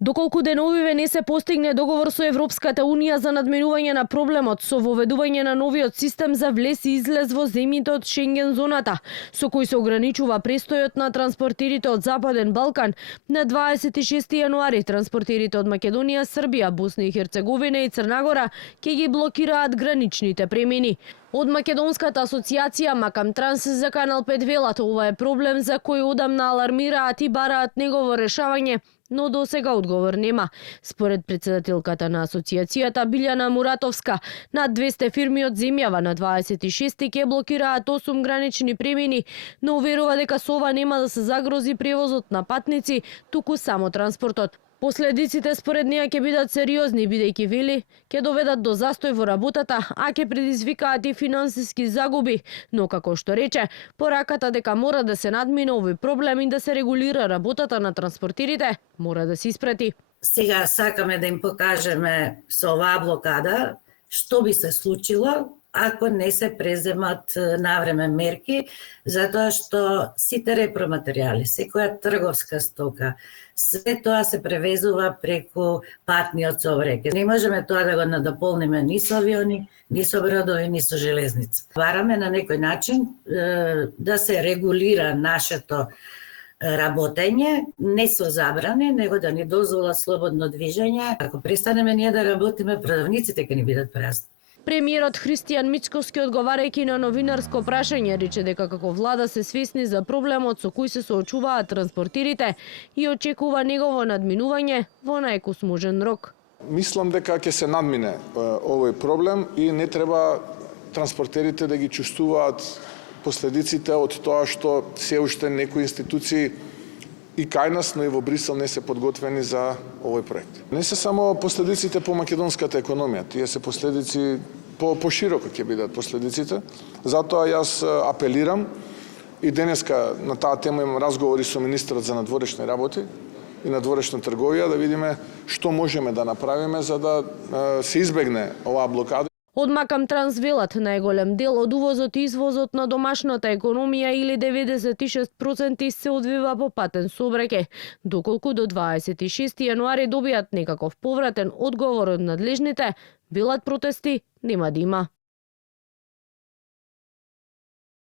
Доколку деновиве не се постигне договор со Европската Унија за надминување на проблемот со воведување на новиот систем за влез и излез во земјите од Шенген зоната, со кој се ограничува престојот на транспортерите од Западен Балкан, на 26 јануари транспортерите од Македонија, Србија, Босна и Херцеговина и Црна Гора ќе ги блокираат граничните премини. Од Македонската асоциација Макам Транс за Канал 5 велат, ова е проблем за кој одамна алармираат и бараат негово решавање, но до сега одговор нема. Според председателката на асоциацијата Билјана Муратовска, над 200 фирми од земјава на 26 ќе блокираат 8 гранични премини, но уверува дека со ова нема да се загрози превозот на патници, туку само транспортот. Последиците според неа ќе бидат сериозни, бидејќи вели ќе доведат до застој во работата, а ќе предизвикаат и финансиски загуби, но како што рече, пораката дека мора да се надмине овој проблем и да се регулира работата на транспортерите, мора да се испрати. Сега сакаме да им покажеме со оваа блокада што би се случило ако не се преземат навреме мерки, затоа што сите репроматеријали, секоја трговска стока, све тоа се превезува преку патниот сообраќај. Не можеме тоа да го надополниме ни со авиони, ни со бродови, ни со железница. Бараме на некој начин да се регулира нашето работење, не со забрани, него да ни дозвола слободно движење. Ако престанеме ние да работиме, продавниците ќе ни бидат празни. Премиерот Христијан Мицкоски, одговарајќи на новинарско прашање, рече дека како влада се свесни за проблемот со кој се соочуваат транспортерите и очекува негово надминување во најкусможен рок. Мислам дека ќе се надмине овој проблем и не треба транспортерите да ги чувствуваат последиците од тоа што се уште некои институции и кај нас, но и во Брисел не се подготвени за овој проект. Не се само последиците по македонската економија, тие се последици пошироко ќе бидат последиците. Затоа јас апелирам и денеска на таа тема имам разговори со министерот за надворешни работи и надворешна трговија да видиме што можеме да направиме за да се избегне оваа блокада. Од Макам Транс велат, најголем дел од увозот и извозот на домашната економија или 96% се одвива по патен сообраќај, доколку до 26 јануари добијат некаков повратен одговор од надлежните, велат протести нема да има.